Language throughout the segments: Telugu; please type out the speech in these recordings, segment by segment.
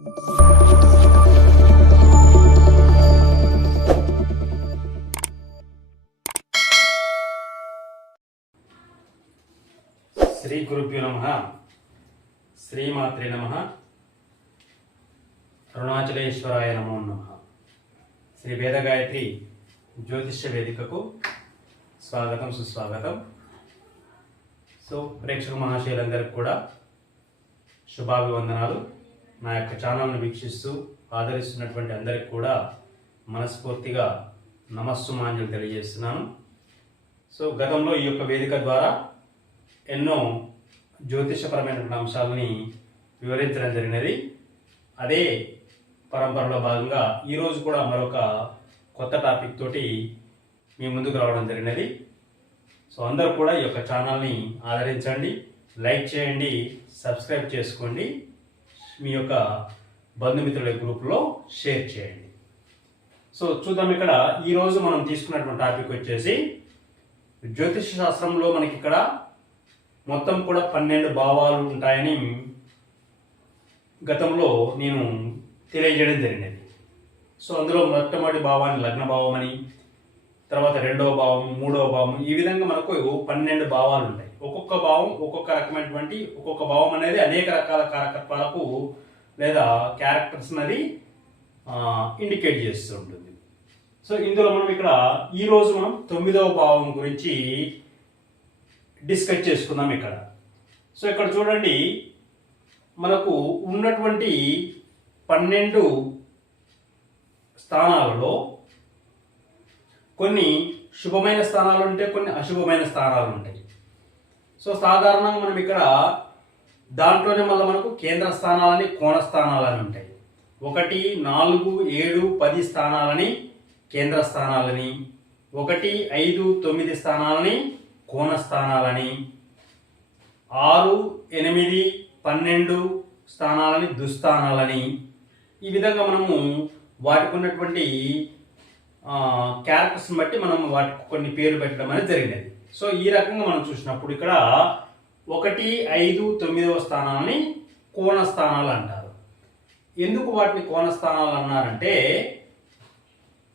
శ్రీ గురుభ్యో నమః. శ్రీమాత్రే నమః. అరుణాచలేశ్వరాయ నమో నమః. శ్రీ వేదగాయత్రి జ్యోతిష్య వేదికకు స్వాగతం, సుస్వాగతం. సో ప్రేక్షక మహాశయులందరికీ కూడా శుభాభివందనాలు. నా యొక్క ఛానల్ను వీక్షిస్తూ ఆదరిస్తున్నటువంటి అందరికీ కూడా మనస్ఫూర్తిగా నమస్సుమాంజలు తెలియజేస్తున్నాను. సో గతంలో ఈ యొక్క వేదిక ద్వారా ఎన్నో జ్యోతిషపరమైనటువంటి అంశాలని వివరించడం జరిగినది. అదే పరంపరలో భాగంగా ఈరోజు కూడా మరొక కొత్త టాపిక్ తోటి మీ ముందుకు రావడం జరిగినది. సో అందరూ కూడా ఈ యొక్క ఛానల్ని ఆదరించండి, లైక్ చేయండి, సబ్స్క్రైబ్ చేసుకోండి, మీ యొక్క బంధుమిత్రుల గ్రూప్లో షేర్ చేయండి. సో చూద్దాం. ఇక్కడ ఈరోజు మనం తీసుకున్నటువంటి టాపిక్ వచ్చేసి జ్యోతిష శాస్త్రంలో మనకి ఇక్కడ మొత్తం కూడా 12 భావాలు ఉంటాయని గతంలో నేను తెలియజేయడం జరిగినది. సో అందులో మొట్టమొదటి భావాన్ని లగ్న భావం అని, తర్వాత రెండవ భావం, మూడవ భావం, ఈ విధంగా మనకు 12 భావాలు ఉంటాయి. ఒక్కొక్క భావం ఒక్కొక్క రకమైనటువంటి ఒక్కొక్క భావం అనేది అనేక రకాల కారకత్వాలకు లేదా క్యారెక్టర్స్ అనేది ఇండికేట్ చేస్తూ ఉంటుంది. సో ఇందులో మనం ఇక్కడ ఈరోజు మనం 9వ భావం గురించి డిస్కస్ చేసుకుందాం ఇక్కడ. సో ఇక్కడ చూడండి, మనకు ఉన్నటువంటి 12 స్థానాలలో కొన్ని శుభమైన స్థానాలు ఉంటాయి, కొన్ని అశుభమైన స్థానాలు ఉంటాయి. సో సాధారణంగా మనం ఇక్కడ దాంట్లోనే మళ్ళీ మనకు కేంద్ర స్థానాలని, కోణ స్థానాలని ఉంటాయి. 1, 4, 7, 10 స్థానాలని కేంద్ర స్థానాలని, 1, 5, 9 స్థానాలని కోణ స్థానాలని, 6, 8, 12 స్థానాలని దుస్థానాలని, ఈ విధంగా మనము వాటికి ఉన్నటువంటి క్యారెక్టర్స్ని బట్టి మనం వాటికి కొన్ని పేర్లు పెట్టడం అనేది జరిగినది. సో ఈ రకంగా మనం చూసినప్పుడు ఇక్కడ 1, 5, 9వ స్థానాలని కోణ స్థానాలు అంటారు. ఎందుకు వాటిని కోణ స్థానాలు అన్నారంటే,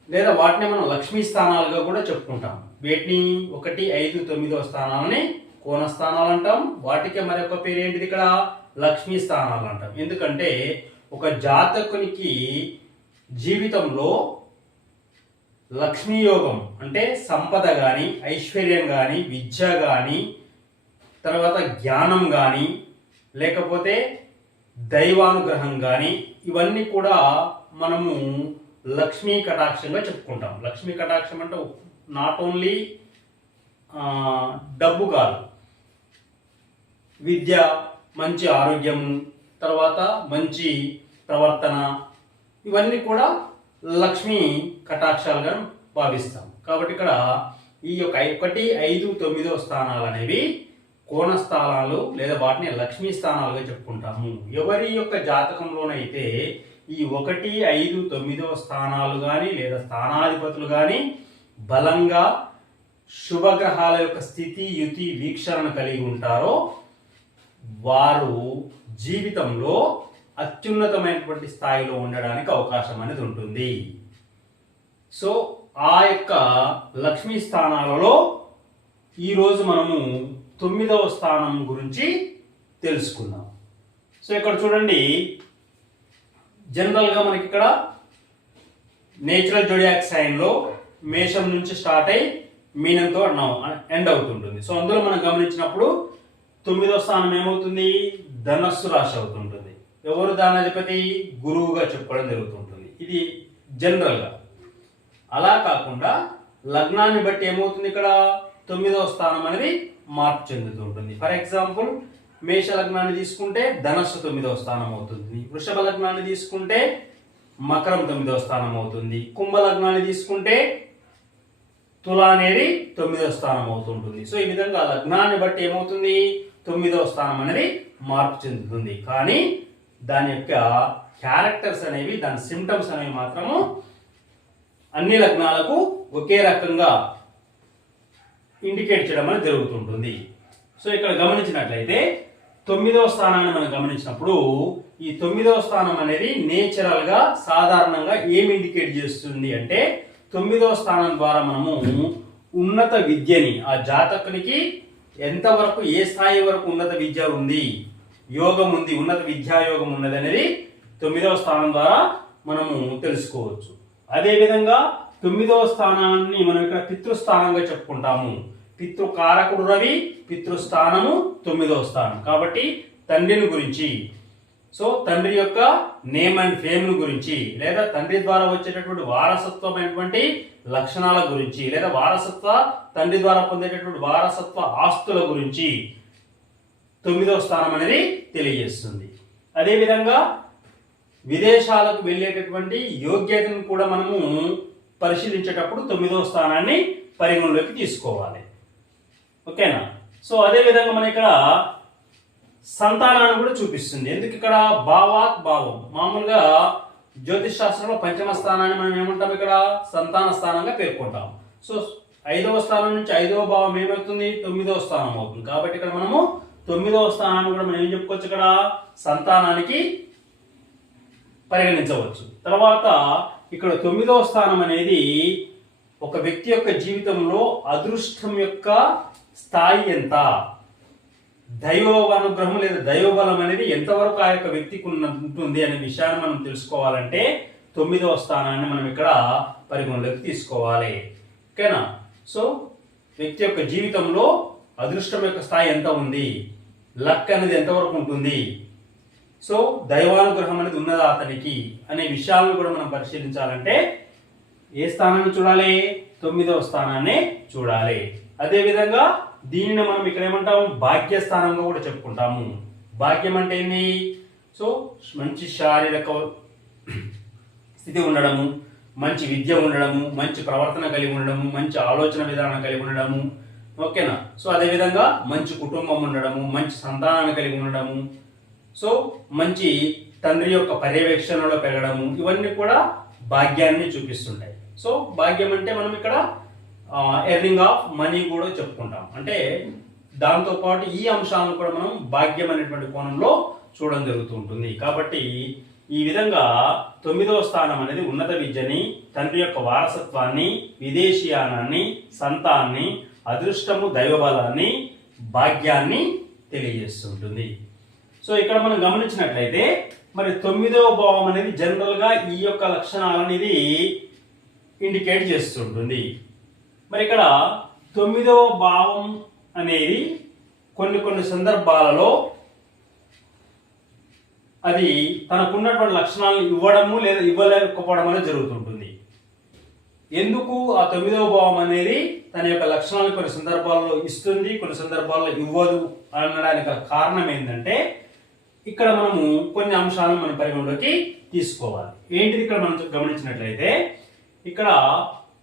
లేదా వాటిని మనం లక్ష్మీ స్థానాలుగా కూడా చెప్పుకుంటాం. వీటిని 1, 5, 9వ స్థానాలని కోణ స్థానాలు అంటాం. వాటికి మరొక పేరు ఏంటిది, ఇక్కడ లక్ష్మీ స్థానాలు అంటాం. ఎందుకంటే ఒక జాతకునికి జీవితంలో లక్ష్మీ యోగం అంటే సంపద కానీ, ఐశ్వర్యం కానీ, విద్య కానీ, తర్వాత జ్ఞానం కానీ, లేకపోతే దైవానుగ్రహం కానీ, ఇవన్నీ కూడా మనము లక్ష్మీ కటాక్షంగా చెప్పుకుంటాం. లక్ష్మీ కటాక్షం అంటే నాట్ ఓన్లీ డబ్బు కాదు, విద్య, మంచి ఆరోగ్యం, తర్వాత మంచి ప్రవర్తన, ఇవన్నీ కూడా లక్ష్మీ కటాక్షాలుగా భావిస్తాం. కాబట్టి ఇక్కడ ఈ యొక్క 1, 5, 9వ స్థానాలు అనేవి కోణ స్థానాలు లేదా వాటిని లక్ష్మీ స్థానాలుగా చెప్పుకుంటాము. ఎవరి యొక్క జాతకంలోనైతే ఈ 1, 5, 9వ స్థానాలు కానీ లేదా స్థానాధిపతులు కానీ బలంగా శుభగ్రహాల యొక్క స్థితి, యుతి, వీక్షణను కలిగి ఉంటారో వారు జీవితంలో అత్యున్నతమైనటువంటి స్థాయిలో ఉండడానికి అవకాశం అనేది ఉంటుంది. సో ఆ యొక్క లక్ష్మీ స్థానాలలో ఈరోజు మనము 9వ స్థానం గురించి తెలుసుకుందాం. సో ఇక్కడ చూడండి, జనరల్గా మనకి ఇక్కడ నేచురల్ జోడియాక్ సైన్లో మేషం నుంచి స్టార్ట్ అయ్యి మీనంతో ఎండ్ అవుతుంటుంది. సో అందులో మనం గమనించినప్పుడు 9వ స్థానం ఏమవుతుంది, ధనస్సు రాశి అవుతుంటుంది. ఎవరు దాని అధిపతి, గురువుగా చెప్పుకోవడం జరుగుతుంటుంది. ఇది జనరల్గా. అలా కాకుండా లగ్నాన్ని బట్టి ఏమవుతుంది, ఇక్కడ 9వ స్థానం అనేది మార్పు చెందుతుంటుంది. ఫర్ ఎగ్జాంపుల్ మేష లగ్నాన్ని తీసుకుంటే ధనస్సు 9వ స్థానం అవుతుంది. వృషభ లగ్నాన్ని తీసుకుంటే మకరం 9వ స్థానం అవుతుంది. కుంభ లగ్నాన్ని తీసుకుంటే తుల అనేది 9వ స్థానం అవుతుంటుంది. సో ఈ విధంగా లగ్నాన్ని బట్టి ఏమవుతుంది, 9వ స్థానం అనేది మార్పు చెందుతుంది. కానీ దాని యొక్క క్యారెక్టర్స్ అనేవి, దాని సిమ్టమ్స్ అనేవి మాత్రము అన్ని లగ్నాలకు ఒకే రకంగా ఇండికేట్ చేయడం అనేది జరుగుతుంటుంది. సో ఇక్కడ గమనించినట్లయితే 9వ స్థానాన్ని మనం గమనించినప్పుడు ఈ 9వ స్థానం అనేది నేచురల్ గా సాధారణంగా ఏమి ఇండికేట్ చేస్తుంది అంటే 9వ స్థానం ద్వారా మనము ఉన్నత విద్యని ఆ జాతకునికి ఎంతవరకు ఏ స్థాయి వరకు ఉన్నత విద్య ఉంది, యోగం ఉంది, ఉన్నత విద్యా యోగం ఉన్నది అనేది 9వ స్థానం ద్వారా మనము తెలుసుకోవచ్చు. అదేవిధంగా 9వ స్థానాన్ని మనం ఇక్కడ పితృస్థానంగా చెప్పుకుంటాము. పితృకారకుడు రవి, పితృస్థానము 9వ స్థానం. కాబట్టి తండ్రిని గురించి, సో తండ్రి యొక్క నేమ్ అండ్ ఫేమ్ గురించి, లేదా తండ్రి ద్వారా వచ్చేటటువంటి వారసత్వమైనటువంటి లక్షణాల గురించి, లేదా తండ్రి ద్వారా పొందేటటువంటి వారసత్వ ఆస్తుల గురించి 9వ స్థానం అనేది తెలియజేస్తుంది. అదేవిధంగా విదేశాలకు వెళ్ళేటటువంటి యోగ్యతను కూడా మనము పరిశీలించేటప్పుడు 9వ స్థానాన్ని పరిగణలోకి తీసుకోవాలి. ఓకేనా? సో అదేవిధంగా మన ఇక్కడ సంతానాన్ని కూడా చూపిస్తుంది. ఎందుకు ఇక్కడ భావాత్ భావం, మామూలుగా జ్యోతిష్ శాస్త్రంలో పంచమ స్థానాన్ని మనం ఏమంటాం, ఇక్కడ సంతాన స్థానంగా పేర్కొంటాం. సో 5వ స్థానం నుంచి 5వ భావం ఏమవుతుంది, 9వ స్థానం అవుతుంది. కాబట్టి ఇక్కడ మనము 9వ స్థానాన్ని కూడా మనం ఏం చెప్పుకోవచ్చు, ఇక్కడ సంతానానికి పరిగణించవచ్చు. తర్వాత ఇక్కడ 9వ స్థానం అనేది ఒక వ్యక్తి యొక్క జీవితంలో అదృష్టం యొక్క స్థాయి ఎంత, దైవానుగ్రహం లేదా దైవబలం అనేది ఎంతవరకు ఆ యొక్క వ్యక్తికి ఉంటుంది అనే విషయాన్ని మనం తెలుసుకోవాలంటే 9వ స్థానాన్ని మనం ఇక్కడ పరిగణలోకి తీసుకోవాలి. ఓకేనా? సో వ్యక్తి యొక్క జీవితంలో అదృష్టం యొక్క స్థాయి ఎంత ఉంది, లక్ అనేది ఎంతవరకు ఉంటుంది, సో దైవానుగ్రహం అనేది ఉన్నదా అతనికి అనే విషయాలను కూడా మనం పరిశీలించాలంటే ఏ స్థానాన్ని చూడాలి, 9వ స్థానాన్ని చూడాలి. అదేవిధంగా దీనిని మనం ఇక్కడ ఏమంటాము, భాగ్యస్థానంగా కూడా చెప్పుకుంటాము. భాగ్యం అంటే ఏంటి, సో మంచి శారీరక స్థితి ఉండడము, మంచి విద్య ఉండడము, మంచి ప్రవర్తన కలిగి ఉండడము, మంచి ఆలోచన విధానం కలిగి ఉండడము. ఓకేనా? సో అదేవిధంగా మంచి కుటుంబం ఉండడము, మంచి సంతానాన్ని కలిగి ఉండడము, సో మంచి తండ్రి యొక్క పర్యవేక్షణలో పెరగడము, ఇవన్నీ కూడా భాగ్యాన్ని చూపిస్తుంటాయి. సో భాగ్యం అంటే మనం ఇక్కడ ఎర్నింగ్ ఆఫ్ మనీ కూడా చెప్పుకుంటాం. అంటే దాంతోపాటు ఈ అంశాలను కూడా మనం భాగ్యం అనేటువంటి కోణంలో చూడడం జరుగుతూ ఉంటుంది. కాబట్టి ఈ విధంగా 9వ స్థానం అనేది ఉన్నత విద్యని, తండ్రి యొక్క వారసత్వాన్ని, విదేశీయానాన్ని, సంతాన్ని, అదృష్టము, దైవబలాన్ని, భాగ్యాన్ని తెలియజేస్తుంటుంది. సో ఇక్కడ మనం గమనించినట్లయితే మరి 9వ భావం అనేది జనరల్ గా ఈ యొక్క లక్షణాలను ఇది ఇండికేట్ చేస్తుంటుంది. మరి ఇక్కడ 9వ భావం అనేది కొన్ని సందర్భాలలో అది తనకున్నటువంటి లక్షణాలను ఇవ్వడము లేదా ఇవ్వలేకపోవడం అనేది జరుగుతుంటుంది. ఎందుకు ఆ 9వ భావం అనేది తన యొక్క లక్షణాలను కొన్ని సందర్భాల్లో ఇస్తుంది, కొన్ని సందర్భాల్లో ఇవ్వదు అనడానికి కారణం ఏంటంటే ఇక్కడ మనము కొన్ని అంశాలను మన పరిగణలోకి తీసుకోవాలి. ఏంటిది ఇక్కడ మనం గమనించినట్లయితే ఇక్కడ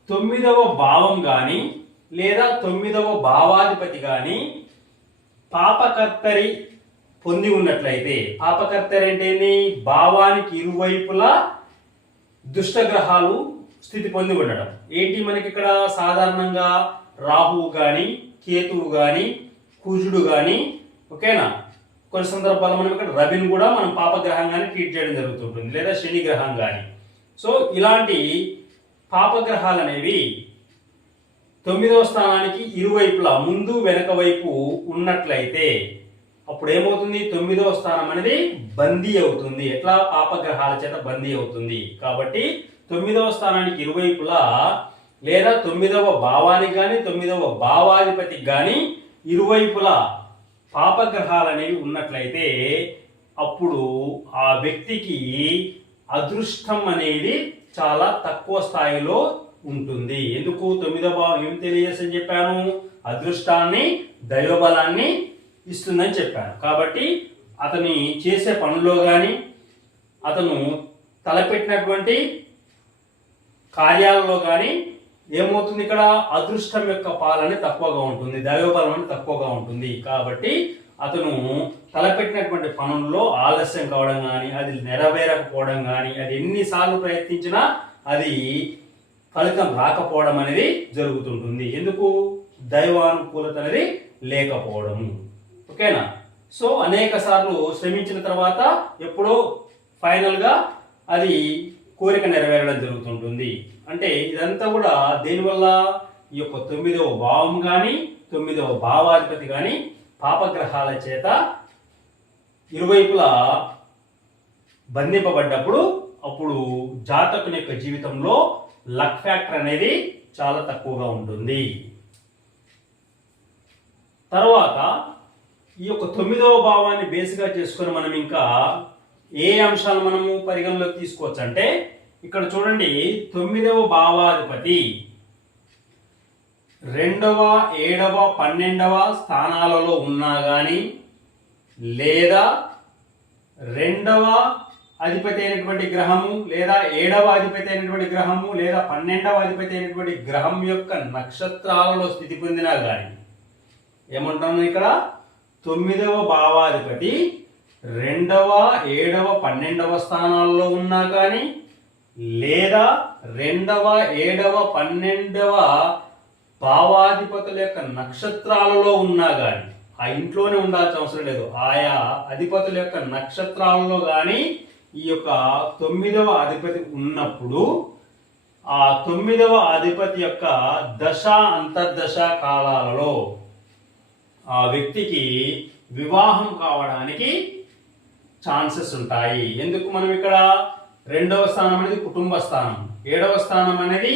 9వ భావం కానీ లేదా 9వ భావాధిపతి కానీ పాపకర్తరి పొంది ఉన్నట్లయితే, పాపకర్తరి అంటే ఏంటి, భావానికి ఇరువైపులా దుష్టగ్రహాలు స్థితి పొంది ఉండడం. ఏంటి మనకి ఇక్కడ సాధారణంగా రాహువు కానీ, కేతువు కానీ, కుజుడు కానీ, ఓకేనా, కొన్ని సందర్భాల్లో మనం ఇక్కడ రవిని కూడా మనం పాపగ్రహంగానే ట్రీట్ చేయడం జరుగుతుంటుంది, లేదా శని గ్రహం కానీ. సో ఇలాంటి పాపగ్రహాలు అనేవి 9వ స్థానానికి ఇరువైపులా ముందు వెనక వైపు ఉన్నట్లయితే అప్పుడు ఏమవుతుంది, 9వ స్థానం అనేది బందీ అవుతుంది. ఎట్లా, పాపగ్రహాల చేత బందీ అవుతుంది. కాబట్టి 9వ స్థానానికి ఇరువైపులా లేదా 9వ భావానికి కానీ 9వ భావాధిపతికి కానీ ఇరువైపులా పాపగ్రహాలు అనేవి ఉన్నట్లయితే అప్పుడు ఆ వ్యక్తికి అదృష్టం అనేది చాలా తక్కువ స్థాయిలో ఉంటుంది. ఎందుకు, 9వ భావం ఏం తెలియజేసని చెప్పాను, అదృష్టాన్ని, దైవబలాన్ని ఇస్తుందని చెప్పాను. కాబట్టి అతని చేసే పనుల్లో కానీ, అతను తలపెట్టినటువంటి కార్యాలలో కానీ ఏమవుతుంది, ఇక్కడ అదృష్టం యొక్క పాలన తక్కువగా ఉంటుంది, దైవబలం తక్కువగా ఉంటుంది. కాబట్టి అతను తలపెట్టినటువంటి పనుల్లో ఆలస్యం కావడం కానీ, అది నెరవేరకపోవడం కానీ, అది ఎన్నిసార్లు ప్రయత్నించినా అది ఫలితం రాకపోవడం అనేది జరుగుతుంటుంది. ఎందుకు, దైవానుకూలత అనేది లేకపోవడము. ఓకేనా? సో అనేక సార్లు శ్రమించిన తర్వాత ఎప్పుడో ఫైనల్గా అది కోరిక నెరవేరడం జరుగుతుంటుంది. అంటే ఇదంతా కూడా దేనివల్ల, ఈ యొక్క 9వ భావం కానీ 9వ భావాధిపతి కానీ పాపగ్రహాల చేత ఇరువైపులా బంధింపబడ్డప్పుడు అప్పుడు జాతకుని యొక్క జీవితంలో లక్ ఫ్యాక్టర్ అనేది చాలా తక్కువగా ఉంటుంది. తర్వాత ఈ యొక్క 9వ భావాన్ని బేస్గా చేసుకొని మనం ఇంకా ఏ అంశాలు మనము పరిగణలోకి తీసుకోవచ్చు అంటే, ఇక్కడ చూడండి 9వ భావాధిపతి 2వ, 7వ, 12వ స్థానాలలో ఉన్నా కానీ, లేదా 2వ అధిపతి అయినటువంటి గ్రహము, లేదా 7వ అధిపతి అయినటువంటి గ్రహము, లేదా 12వ అధిపతి అయినటువంటి గ్రహం యొక్క నక్షత్రాలలో స్థితి పొందినా కానీ, ఏమంటున్నాను ఇక్కడ 9వ భావాధిపతి 2వ, 7వ, 12వ స్థానాల్లో ఉన్నా కానీ, లేదా 2వ, 7వ, 12వ భావాధిపతుల యొక్క నక్షత్రాలలో ఉన్నా కానీ, ఆ ఇంట్లోనే ఉండాల్సిన అవసరం లేదు, ఆయా అధిపతుల యొక్క నక్షత్రాలలో కానీ ఈ యొక్క 9వ అధిపతి ఉన్నప్పుడు ఆ 9వ అధిపతి యొక్క దశ అంతర్దశ కాలాలలో ఆ వ్యక్తికి వివాహం కావడానికి ఛాన్సెస్ ఉంటాయి. ఎందుకు, మనం ఇక్కడ 2వ స్థానం అనేది కుటుంబ స్థానం, 7వ స్థానం అనేది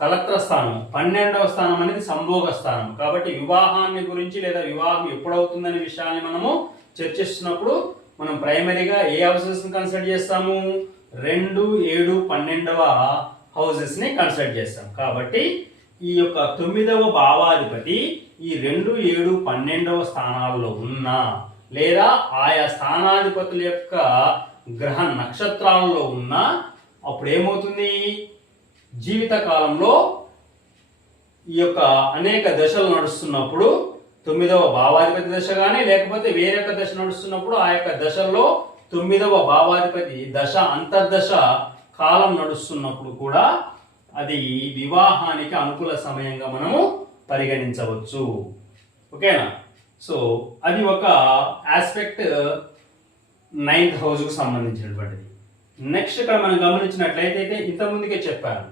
కలత్ర స్థానం, 12వ స్థానం అనేది సంభోగ స్థానం. కాబట్టి వివాహాన్ని గురించి లేదా వివాహం ఎప్పుడవుతుందనే విషయాన్ని మనము చర్చిస్తున్నప్పుడు మనం ప్రైమరీగా ఏ హౌసెస్ ని కన్సిడర్ చేస్తాము, 2, 7, 12వ హౌసెస్ ని కన్సిడర్ చేస్తాం. కాబట్టి ఈ యొక్క 9వ భావాధిపతి ఈ 2, 7, 12వ స్థానాల్లో ఉన్నా, లేదా ఆయా స్థానాధిపతుల యొక్క గ్రహ నక్షత్రాలలో ఉన్నా, అప్పుడు ఏమవుతుంది, జీవిత కాలంలో ఈ యొక్క అనేక దశలు నడుస్తున్నప్పుడు 9వ భావాధిపతి దశ కానీ, లేకపోతే వేరొక దశ నడుస్తున్నప్పుడు ఆ యొక్క దశల్లో 9వ భావాధిపతి దశ అంతర్దశ కాలం నడుస్తున్నప్పుడు కూడా అది వివాహానికి అనుకూల సమయంగా మనము పరిగణించవచ్చు. ఓకేనా? సో అది ఒక ఆస్పెక్ట్ 9th హౌస్కు సంబంధించినటువంటిది. నెక్స్ట్ ఇక్కడ మనం గమనించినట్లయితే ఇంతకుముందుకే చెప్పాను,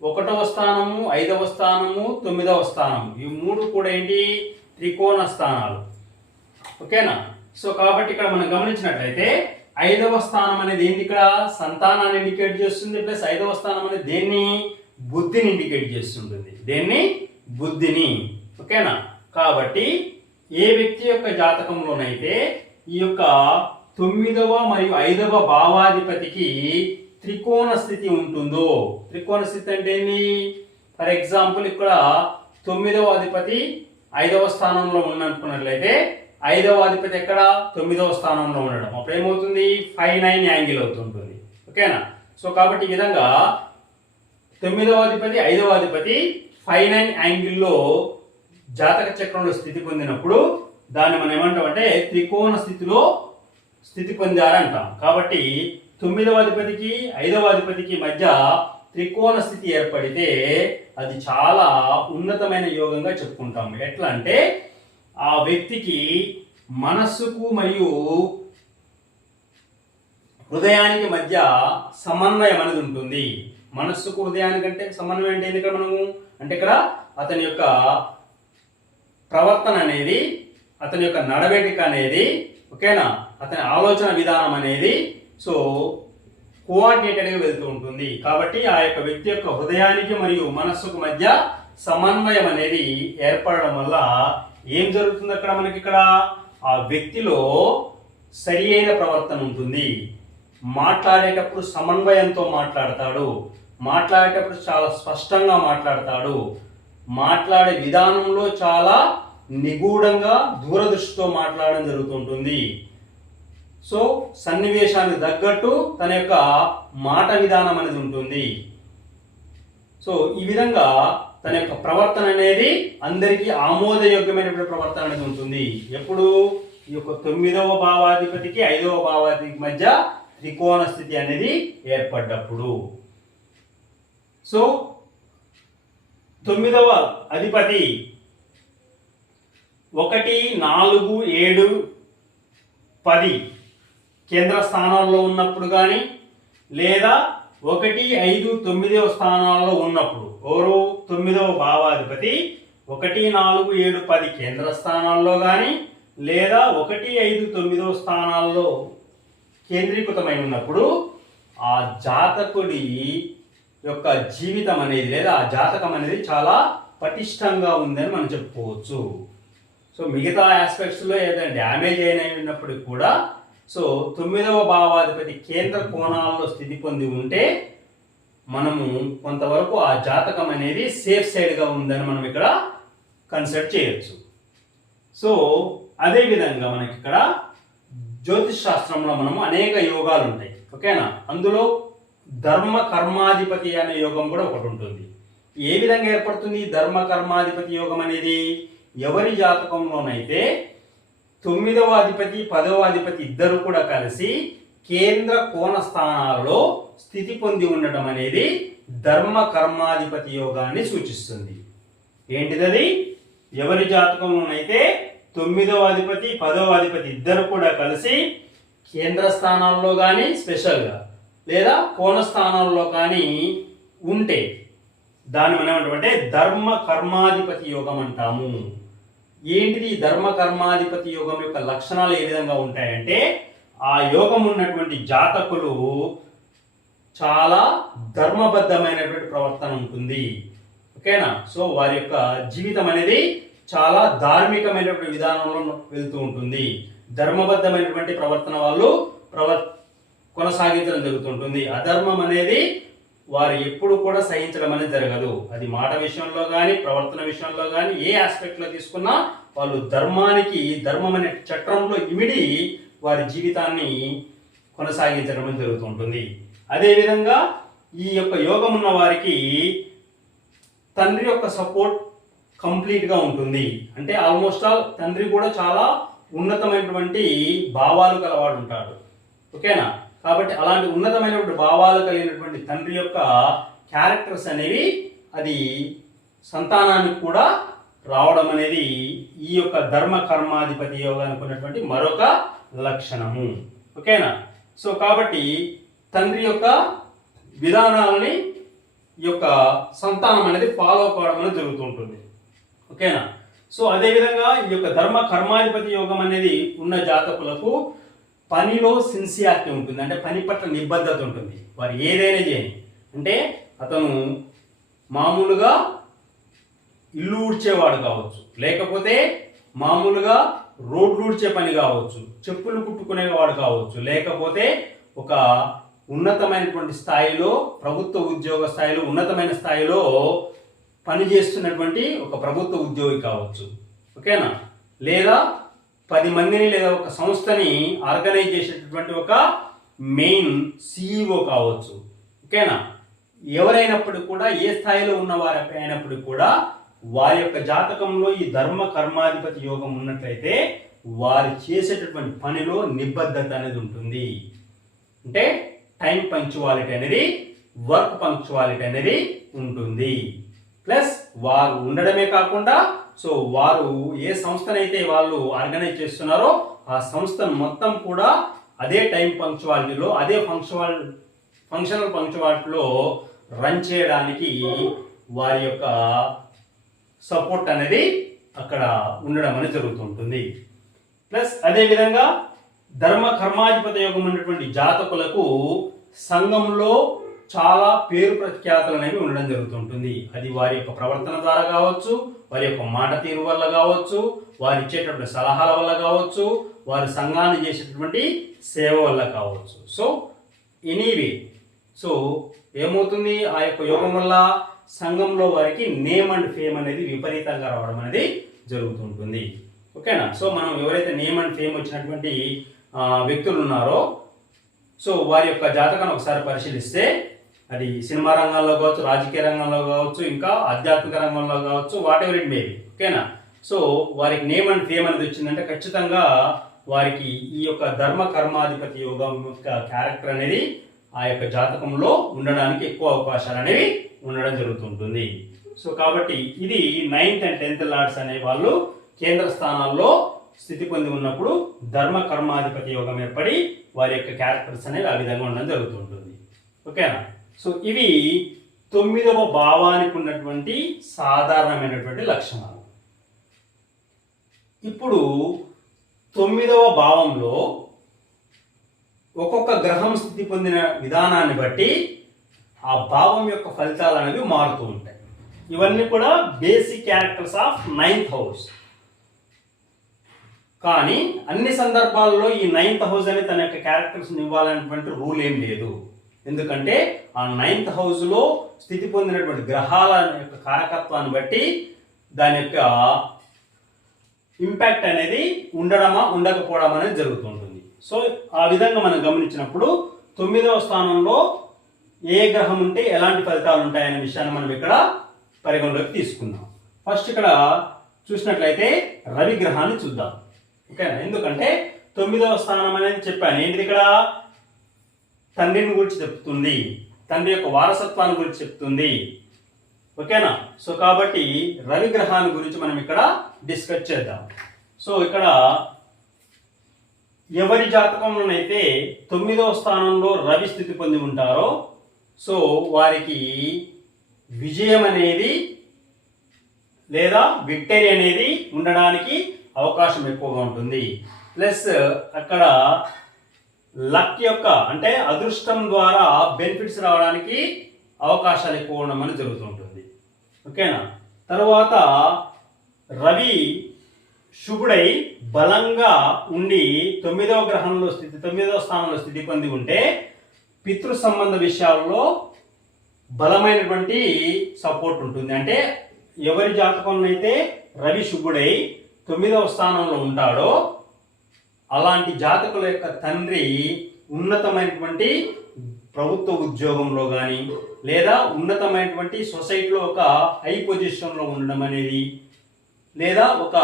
1వ స్థానము, 5వ స్థానము, 9వ స్థానము, ఈ మూడు కూడా ఏంటి, త్రికోణ స్థానాలు. ఓకేనా? సో కాబట్టి ఇక్కడ మనం గమనించినట్లయితే 5వ స్థానం అనేది ఏంటి, ఇక్కడ సంతానాన్ని ఇండికేట్ చేస్తుంది, ప్లస్ 5వ స్థానం అనేది దేన్ని, బుద్ధిని ఇండికేట్ చేస్తుంటుంది, దేన్ని, బుద్ధిని. ఓకేనా? కాబట్టి ఏ వ్యక్తి యొక్క జాతకంలోనైతే ఈ యొక్క 9వ మరియు 5వ భావాధిపతికి త్రికోణ స్థితి ఉంటుందో, త్రికోణ స్థితి అంటే ఏంటి, ఫర్ ఎగ్జాంపుల్ ఇక్కడ 9వ అధిపతి 5వ స్థానంలో ఉన్నట్లయితే 5వ అధిపతి ఎక్కడ, 9వ స్థానంలో ఉండడం, అప్పుడు ఏమవుతుంది, 5-9 యాంగిల్ అవుతుంటుంది. ఓకేనా? సో కాబట్టి ఈ విధంగా 9వ అధిపతి 5వ అధిపతి 5-9 యాంగిల్లో జాతక చక్రంలో స్థితి పొందినప్పుడు దాన్ని మనం ఏమంటామంటే త్రికోణ స్థితిలో స్థితి పొందారంటాం. కాబట్టి 9వ అధిపతికి 5వ అధిపతికి మధ్య త్రికోణ స్థితి ఏర్పడితే అది చాలా ఉన్నతమైన యోగంగా చెప్పుకుంటాం. ఎట్లా అంటే ఆ వ్యక్తికి మనస్సుకు మరియు హృదయానికి మధ్య సమన్వయం అనేది ఉంటుంది. మనస్సుకు హృదయానికంటే సమన్వయం అంటే ఇక్కడ మనము అంటే ఇక్కడ అతని యొక్క ప్రవర్తన అనేది, అతని యొక్క నడవడిక అనేది, ఓకేనా, అతని ఆలోచన విధానం అనేది సో కోఆర్డినేటెడ్గా వెళ్తూ ఉంటుంది. కాబట్టి ఆ యొక్క వ్యక్తి యొక్క హృదయానికి మరియు మనస్సుకు మధ్య సమన్వయం అనేది ఏర్పడడం వల్ల ఏం జరుగుతుంది, అక్కడ మనకి ఇక్కడ ఆ వ్యక్తిలో సరి అయిన ప్రవర్తన ఉంటుంది. మాట్లాడేటప్పుడు సమన్వయంతో మాట్లాడతాడు, మాట్లాడేటప్పుడు చాలా స్పష్టంగా మాట్లాడతాడు, మాట్లాడే విధానంలో చాలా నిగూఢంగా దూరదృష్టితో మాట్లాడడం జరుగుతుంటుంది. సో సన్నివేశానికి తగ్గట్టు తన యొక్క మాట విధానం అనేది ఉంటుంది. సో ఈ విధంగా తన యొక్క ప్రవర్తన అనేది అందరికీ ఆమోదయోగ్యమైనటువంటి ప్రవర్తన అనేది ఉంటుంది. ఎప్పుడు ఈ యొక్క 9వ భావాధిపతికి 5వ భావాధిపతికి మధ్య త్రికోణ స్థితి అనేది ఏర్పడ్డప్పుడు. సో 9వ అధిపతి 1, 4, 7 10 కేంద్ర స్థానాల్లో ఉన్నప్పుడు కానీ లేదా 1, 5, 9వ స్థానాల్లో ఉన్నప్పుడు ఎవరు 9వ భావాధిపతి 1, 4, 7, 10 కేంద్ర స్థానాల్లో కానీ లేదా 1, 5, 9వ స్థానాల్లో కేంద్రీకృతమై ఉన్నప్పుడు ఆ జాతకుడి యొక్క జీవితం అనేది లేదా ఆ జాతకం అనేది చాలా పటిష్టంగా ఉందని మనం చెప్పుకోవచ్చు. సో మిగతా ఆస్పెక్ట్స్లో ఏదైనా డ్యామేజ్ అయినప్పటికీ కూడా సో 9వ భావాధిపతి కేంద్ర కోణాల్లో స్థితి పొంది ఉంటే మనము కొంతవరకు ఆ జాతకం అనేది సేఫ్ సైడ్గా ఉందని మనం ఇక్కడ కన్సిడర్ చేయొచ్చు. సో అదేవిధంగా మనకి ఇక్కడ జ్యోతిష్ శాస్త్రంలో మనము అనేక యోగాలు ఉంటాయి, ఓకేనా. అందులో ధర్మ కర్మాధిపతి అనే యోగం కూడా ఒకటి ఉంటుంది. ఏ విధంగా ఏర్పడుతుంది ధర్మ కర్మాధిపతి యోగం అనేది? ఎవరి జాతకంలోనైతే 9వ అధిపతి 10వ అధిపతి ఇద్దరు కూడా కలిసి కేంద్ర కోణ స్థానాలలో స్థితి పొంది ఉండటం అనేది ధర్మ కర్మాధిపతి యోగాన్ని సూచిస్తుంది. ఏంటిదది? ఎవరి జాతకంలోనైతే 9వ అధిపతి 10వ అధిపతి ఇద్దరు కూడా కలిసి కేంద్ర స్థానాల్లో కానీ స్పెషల్గా లేదా కోణ స్థానాల్లో కానీ ఉంటే దాన్ని మనం ఏమంటామంటే ధర్మ కర్మాధిపతి యోగం అంటాము. ఏంటిది ధర్మ కర్మాధిపతి యోగం యొక్క లక్షణాలు ఏ విధంగా ఉంటాయంటే ఆ యోగం ఉన్నటువంటి జాతకులు చాలా ధర్మబద్ధమైనటువంటి ప్రవర్తన ఉంటుంది, ఓకేనా. సో వారి యొక్క జీవితం అనేది చాలా ధార్మికమైనటువంటి విధానంలో వెళ్తూ ఉంటుంది. ధర్మబద్ధమైనటువంటి ప్రవర్తన వాళ్ళు కొనసాగించడం జరుగుతుంటుంది. అధర్మం అనేది వారు ఎప్పుడు కూడా సహించడం అనేది జరగదు. అది మాట విషయంలో కానీ ప్రవర్తన విషయంలో కానీ ఏ ఆస్పెక్ట్లో తీసుకున్నా వాళ్ళు ధర్మం అనే చట్రంలో ఇమిడి వారి జీవితాన్ని కొనసాగించడం జరుగుతుంటుంది. అదేవిధంగా ఈ యొక్క యోగం ఉన్న వారికి తండ్రి యొక్క సపోర్ట్ కంప్లీట్గా ఉంటుంది. అంటే ఆల్మోస్ట్ ఆల్ తండ్రి కూడా చాలా ఉన్నతమైనటువంటి భావాలు కలవాడు ఉంటాడు, ఓకేనా. కాబట్టి అలాంటి ఉన్నతమైనటువంటి భావాలు కలిగినటువంటి తండ్రి యొక్క క్యారెక్టర్స్ అనేవి అది సంతానానికి కూడా రావడం అనేది ఈ యొక్క ధర్మ కర్మాధిపతి యోగానికి ఉన్నటువంటి మరొక లక్షణము, ఓకేనా. సో కాబట్టి తండ్రి యొక్క విధానాలని ఈ యొక్క సంతానం అనేది ఫాలో కావడం అనేది జరుగుతుంటుంది, ఓకేనా. సో అదేవిధంగా ఈ యొక్క ధర్మ కర్మాధిపతి యోగం అనేది ఉన్న జాతకులకు పనిలో సిన్సియారిటీ ఉంటుంది. అంటే పని పట్ల నిబద్ధత ఉంటుంది. వారు ఏదైనా చేయని అంటే అతను మామూలుగా ఇల్లు ఊడ్చేవాడు కావచ్చు, లేకపోతే మామూలుగా రోడ్లు ఊడ్చే పని కావచ్చు, చెప్పులు కుట్టుకునేవాడు కావచ్చు, లేకపోతే ఒక ఉన్నతమైనటువంటి స్థాయిలో ప్రభుత్వ ఉద్యోగ స్థాయిలో ఉన్నతమైన స్థాయిలో పనిచేస్తున్నటువంటి ఒక ప్రభుత్వ ఉద్యోగి కావచ్చు, ఓకేనా. లేదా 10 మందిని లేదా ఒక సంస్థని ఆర్గనైజ్ చేసేటటువంటి ఒక మెయిన్ సిఇఓ కావచ్చు, ఓకేనా. ఎవరైనప్పటికీ కూడా ఏ స్థాయిలో ఉన్న వారి అయినప్పటికీ కూడా వారి యొక్క జాతకంలో ఈ ధర్మ కర్మాధిపతి యోగం ఉన్నట్లయితే వారు చేసేటటువంటి పనిలో నిబద్ధత అనేది ఉంటుంది. అంటే టైం పంక్చువాలిటీ అనేది వర్క్ పంక్చువాలిటీ అనేది ఉంటుంది. ప్లస్ వారు ఉండడమే కాకుండా సో వారు ఏ సంస్థనైతే వాళ్ళు ఆర్గనైజ్ చేస్తున్నారో ఆ సంస్థ మొత్తం కూడా అదే టైం పంక్చువాలిటీలో అదే ఫంక్షనల్ పంక్చువాలిటీలో రన్ చేయడానికి వారి యొక్క సపోర్ట్ అనేది అక్కడ ఉండడం అనేది జరుగుతుంటుంది. ప్లస్ అదేవిధంగా ధర్మ కర్మాధిపతి యోగం ఉన్నటువంటి జాతకులకు సంఘంలో చాలా పేరు ప్రఖ్యాతులు అనేవి ఉండడం జరుగుతుంటుంది. అది వారి యొక్క ప్రవర్తన ద్వారా కావచ్చు, వారి యొక్క మాట తీరు వల్ల కావచ్చు, వారు ఇచ్చేటటువంటి సలహాల వల్ల కావచ్చు, వారి సంఘాన్ని చేసేటటువంటి సేవ వల్ల కావచ్చు. సో ఎనీవే సో ఏమవుతుంది ఆ యొక్క యోగం వల్ల సంఘంలో వారికి నేమ్ అండ్ ఫేమ్ అనేది విపరీతంగా రావడం అనేది జరుగుతుంటుంది, ఓకేనా. సో మనం ఎవరైతే నేమ్ అండ్ ఫేమ్ వచ్చినటువంటి వ్యక్తులు ఉన్నారో సో వారి యొక్క జాతకాన్ని ఒకసారి పరిశీలిస్తే అది సినిమా రంగంలో కావచ్చు, రాజకీయ రంగంలో కావచ్చు, ఇంకా ఆధ్యాత్మిక రంగంలో కావచ్చు, వాట్ ఎవర్ ఇట్ మేబీ, ఓకేనా. సో వారికి నేమ్ అండ్ ఫేమ్ అనేది వచ్చిందంటే ఖచ్చితంగా వారికి ఈ యొక్క ధర్మ కర్మాధిపతి యోగం యొక్క క్యారెక్టర్ అనేది ఆ యొక్క జాతకంలో ఉండడానికి ఎక్కువ అవకాశాలు అనేవి ఉండడం జరుగుతుంటుంది. సో కాబట్టి ఇది 9th and 10th లార్డ్స్ అనే వాళ్ళు కేంద్ర స్థానాల్లో స్థితి పొంది ఉన్నప్పుడు ధర్మ కర్మాధిపతి యోగం ఏర్పడి వారి యొక్క క్యారెక్టర్స్ అనేవి ఆ విధంగా ఉండడం జరుగుతుంటుంది. ఓకేనా? సో ఇవి 9వ భావానికి ఉన్నటువంటి సాధారణమైనటువంటి లక్షణాలు. ఇప్పుడు 9వ భావంలో ఒక్కొక్క గ్రహం స్థితి పొందిన విధానాన్ని బట్టి ఆ భావం యొక్క ఫలితాలు అనేవి మారుతూ ఉంటాయి. ఇవన్నీ కూడా basic characters of 9th house. కానీ అన్ని సందర్భాల్లో ఈ 9th హౌస్ అని తన యొక్క క్యారెక్టర్స్ ఇవ్వాలనేటువంటి రూల్ ఏం లేదు. ఎందుకంటే ఆ 9th హౌస్లో స్థితి పొందినటువంటి గ్రహాల యొక్క కారకత్వాన్ని బట్టి దాని యొక్క ఇంపాక్ట్ అనేది ఉండడమా ఉండకపోవడం అనేది జరుగుతుంటుంది. సో ఆ విధంగా మనం గమనించినప్పుడు 9వ స్థానంలో ఏ గ్రహం ఉంటే ఎలాంటి ఫలితాలు ఉంటాయనే విషయాన్ని మనం ఇక్కడ పరిగణలోకి తీసుకుందాం. ఫస్ట్ ఇక్కడ చూసినట్లయితే రవి గ్రహాన్ని చూద్దాం. ఓకేనా? ఎందుకంటే 9వ స్థానం అనేది చెప్పాను ఏంటిది, ఇక్కడ తండ్రిని గురించి చెప్తుంది, తండ్రి యొక్క వారసత్వాన్ని గురించి చెప్తుంది. ఓకేనా? సో కాబట్టి రవి గ్రహాన్ని గురించి మనం ఇక్కడ డిస్కస్ చేద్దాం. సో ఇక్కడ ఎవరి జాతకంలోనైతే 9వ స్థానంలో రవి స్థితి పొంది ఉంటారో సో వారికి విజయం అనేది లేదా విక్టరీ అనేది ఉండడానికి అవకాశం ఎక్కువగా ఉంటుంది. ప్లస్ అక్కడ లక్ యొక్క అంటే అదృష్టం ద్వారా బెనిఫిట్స్ రావడానికి అవకాశాలు ఎక్కువ ఉండడం అనేది జరుగుతుంటుంది. ఓకేనా? తర్వాత రవి శుభుడై బలంగా ఉండి 9వ స్థానంలో స్థితి పొంది ఉంటే పితృ సంబంధ విషయాల్లో బలమైనటువంటి సపోర్ట్ ఉంటుంది. అంటే ఎవరి జాతకంలో అయితే రవి శుభుడై 9వ స్థానంలో ఉంటాడో అలాంటి జాతకుల యొక్క తండ్రి ఉన్నతమైనటువంటి ప్రభుత్వ ఉద్యోగంలో కానీ లేదా ఉన్నతమైనటువంటి సొసైటీలో ఒక హై పొజిషన్లో ఉండడం అనేది లేదా ఒక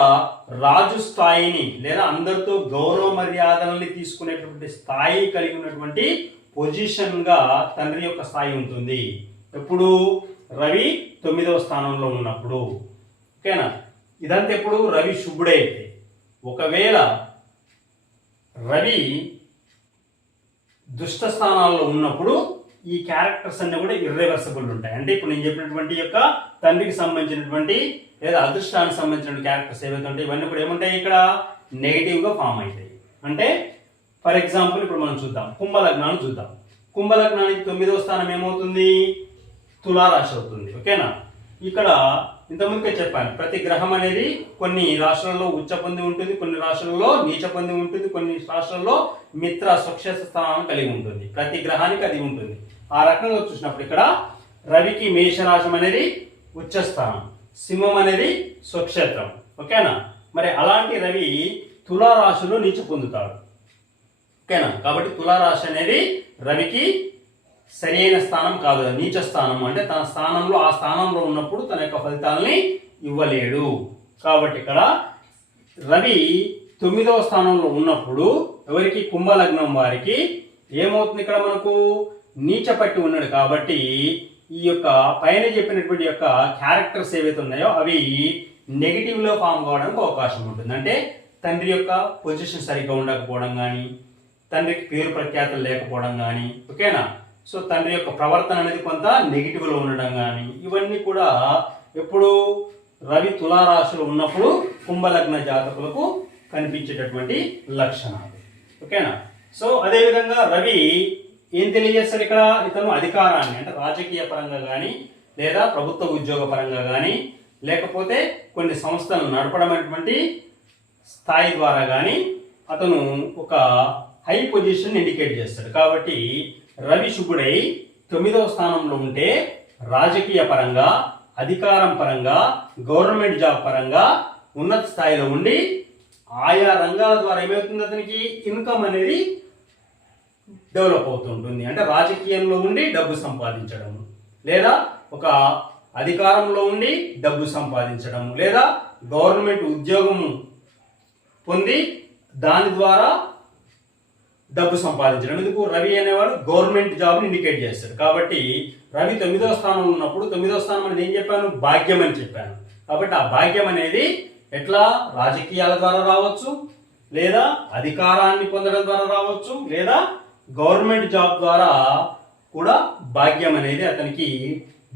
రాజు స్థాయిని లేదా అందరితో గౌరవ మర్యాదల్ని తీసుకునేటువంటి స్థాయి కలిగి ఉన్నటువంటి పొజిషన్గా తండ్రి యొక్క స్థాయి ఉంటుంది. ఎప్పుడు రవి 9వ స్థానంలో ఉన్నప్పుడు. ఓకేనా? ఇదంతా ఎప్పుడు రవి శుభుడైతే. ఒకవేళ రవి దుష్ట స్థానాల్లో ఉన్నప్పుడు ఈ క్యారెక్టర్స్ అన్ని కూడా ఇర్రివర్సిబుల్ ఉంటాయి. అంటే ఇప్పుడు నేను చెప్పినటువంటి యొక్క తండ్రికి సంబంధించినటువంటి లేదా అదృష్టానికి సంబంధించిన క్యారెక్టర్స్ ఏవైతే ఉంటాయి ఇవన్నీ కూడా ఏముంటాయి ఇక్కడ నెగిటివ్గా ఫామ్ అవుతాయి. అంటే ఫర్ ఎగ్జాంపుల్ ఇప్పుడు మనం చూద్దాం, కుంభలగ్నాన్ని చూద్దాం. కుంభలగ్నానికి 9వ స్థానం ఏమవుతుంది? తులారాశి అవుతుంది. ఓకేనా? ఇక్కడ ఇంతకుముందుకే చెప్పాను, ప్రతి గ్రహం అనేది కొన్ని రాశులలో ఉచ్చ పొంది ఉంటుంది, కొన్ని రాశులలో నీచ పొంది ఉంటుంది, కొన్ని రాశులలో మిత్ర స్వక్షేత్ర స్థానాన్ని కలిగి ఉంటుంది. ప్రతి గ్రహానికి అది ఉంటుంది. ఆ రకంగా చూసినప్పుడు ఇక్కడ రవికి మేషరాశం అనేది ఉచ్చస్థానం, సింహం అనేది స్వక్షేత్రం. ఓకేనా? మరి అలాంటి రవి తులారాశిలో నీచ పొందుతాడు. ఓకేనా? కాబట్టి తులారాశి అనేది రవికి సరైన స్థానం కాదు, నీచ స్థానం. అంటే తన స్థానంలో ఆ స్థానంలో ఉన్నప్పుడు తన యొక్క ఫలితాలని ఇవ్వలేడు. కాబట్టి ఇక్కడ రవి 9వ స్థానంలో ఉన్నప్పుడు ఎవరికి? కుంభలగ్నం వారికి ఏమవుతుంది? ఇక్కడ మనకు నీచ పట్టి ఉన్నాడు. కాబట్టి ఈ యొక్క పైన చెప్పినటువంటి యొక్క క్యారెక్టర్స్ ఏవైతే ఉన్నాయో అవి నెగిటివ్లో ఫామ్ కావడానికి అవకాశం ఉంటుంది. అంటే తండ్రి యొక్క పొజిషన్ సరిగ్గా ఉండకపోవడం కానీ, తండ్రికి పేరు ప్రఖ్యాతులు లేకపోవడం కానీ. ఓకేనా? సో తండ్రి యొక్క ప్రవర్తన అనేది కొంత నెగిటివ్లో ఉండడం కానీ, ఇవన్నీ కూడా ఎప్పుడు రవి తులారాశిలో ఉన్నప్పుడు కుంభలగ్న జాతకులకు కనిపించేటటువంటి లక్షణాలు. ఓకేనా? సో అదేవిధంగా రవి ఏం తెలియజేస్తారు ఇక్కడ? ఇతను అధికారాన్ని అంటే రాజకీయ పరంగా కానీ లేదా ప్రభుత్వ ఉద్యోగ పరంగా కానీ లేకపోతే కొన్ని సంస్థలను నడపడం అనేటువంటి స్థాయి ద్వారా కానీ అతను ఒక హై పొజిషన్ ఇండికేట్ చేస్తాడు. కాబట్టి రవి శుభుడై 9వ స్థానంలో ఉంటే రాజకీయ పరంగా, అధికారం పరంగా, గవర్నమెంట్ జాబ్ పరంగా ఉన్నత స్థాయిలో ఉండి ఆయా రంగాల ద్వారా ఏమవుతుంది? అతనికి ఇన్కమ్ అనేది డెవలప్ అవుతుంటుంది. అంటే రాజకీయంలో ఉండి డబ్బు సంపాదించడం, లేదా ఒక అధికారంలో ఉండి డబ్బు సంపాదించడం, లేదా గవర్నమెంట్ ఉద్యోగం పొంది దాని ద్వారా డబ్బు సంపాదించడం. ఎందుకు? రవి అనేవాడు గవర్నమెంట్ జాబ్ని ఇండికేట్ చేస్తాడు. కాబట్టి రవి 9వ స్థానంలో ఉన్నప్పుడు 9వ స్థానం అనేది ఏం చెప్పాను? భాగ్యం అని చెప్పాను. కాబట్టి ఆ భాగ్యం అనేది ఎట్లా? రాజకీయాల ద్వారా రావచ్చు, లేదా అధికారాన్ని పొందడం ద్వారా రావచ్చు, లేదా గవర్నమెంట్ జాబ్ ద్వారా కూడా భాగ్యం అనేది అతనికి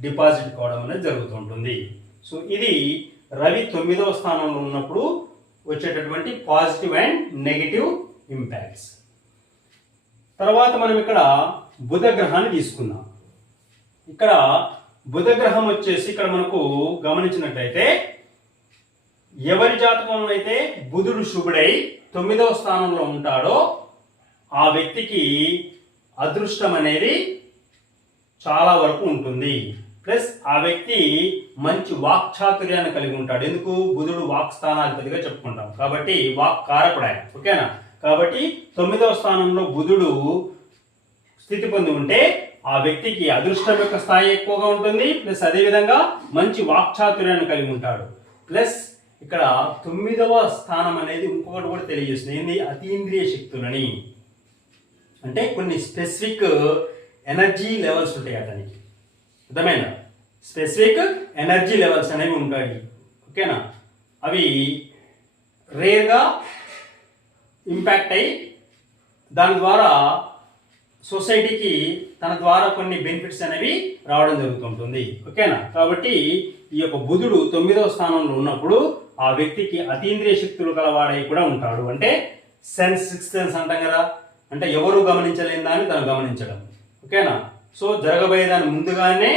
డిపాజిట్ కావడం అనేది జరుగుతుంటుంది. సో ఇది రవి 9వ స్థానంలో ఉన్నప్పుడు వచ్చేటటువంటి పాజిటివ్ అండ్ నెగిటివ్ ఇంపాక్ట్స్. తర్వాత మనం ఇక్కడ బుధ గ్రహాన్ని తీసుకుందాం. ఇక్కడ బుధ గ్రహం వచ్చేసి ఇక్కడ మనకు గమనించినట్లయితే ఎవరి జాతకంలో అయితే బుధుడు శుభుడై 9వ స్థానంలో ఉంటాడో ఆ వ్యక్తికి అదృష్టం అనేది చాలా వరకు ఉంటుంది. ప్లస్ ఆ వ్యక్తి మంచి వాక్చాతుర్యాన్ని కలిగి ఉంటాడు. ఎందుకు? బుధుడు వాక్ స్థానాధిపతిగా చెప్పుకుంటాం కాబట్టి వాక్ కారకుడు ఆయన. ఓకేనా? కాబట్టి 9వ స్థానంలో బుధుడు స్థితి పొంది ఉంటే ఆ వ్యక్తికి అదృష్టం యొక్క స్థాయి ఎక్కువగా ఉంటుంది. ప్లస్ అదేవిధంగా మంచి వాక్చాతుర్యాన్ని కలిగి ఉంటాడు. ప్లస్ ఇక్కడ 9వ స్థానం అనేది ఇంకొకటి కూడా తెలియజేస్తుంది. ఏంది? అతీంద్రియ శక్తులని, అంటే కొన్ని స్పెసిఫిక్ ఎనర్జీ లెవెల్స్ ఉంటాయి అతనికి. అర్థమైనా? స్పెసిఫిక్ ఎనర్జీ లెవెల్స్ అనేవి ఉంటాయి. ఓకేనా? అవి రేర్గా ఇంపాక్ట్ అయ్యి దాని ద్వారా సొసైటీకి తన ద్వారా కొన్ని బెనిఫిట్స్ అనేవి రావడం జరుగుతుంటుంది. ఓకేనా? కాబట్టి ఈ యొక్క బుధుడు 9వ స్థానంలో ఉన్నప్పుడు ఆ వ్యక్తికి అతీంద్రియ శక్తులు గలవాడై కూడా ఉంటాడు. అంటే సిక్స్త్ సెన్స్ అంటాం కదా, అంటే ఎవరు గమనించలేని దాన్ని తను గమనించడం. ఓకేనా? సో జరగబోయేదాన్ని ముందుగానే